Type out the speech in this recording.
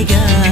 Omega.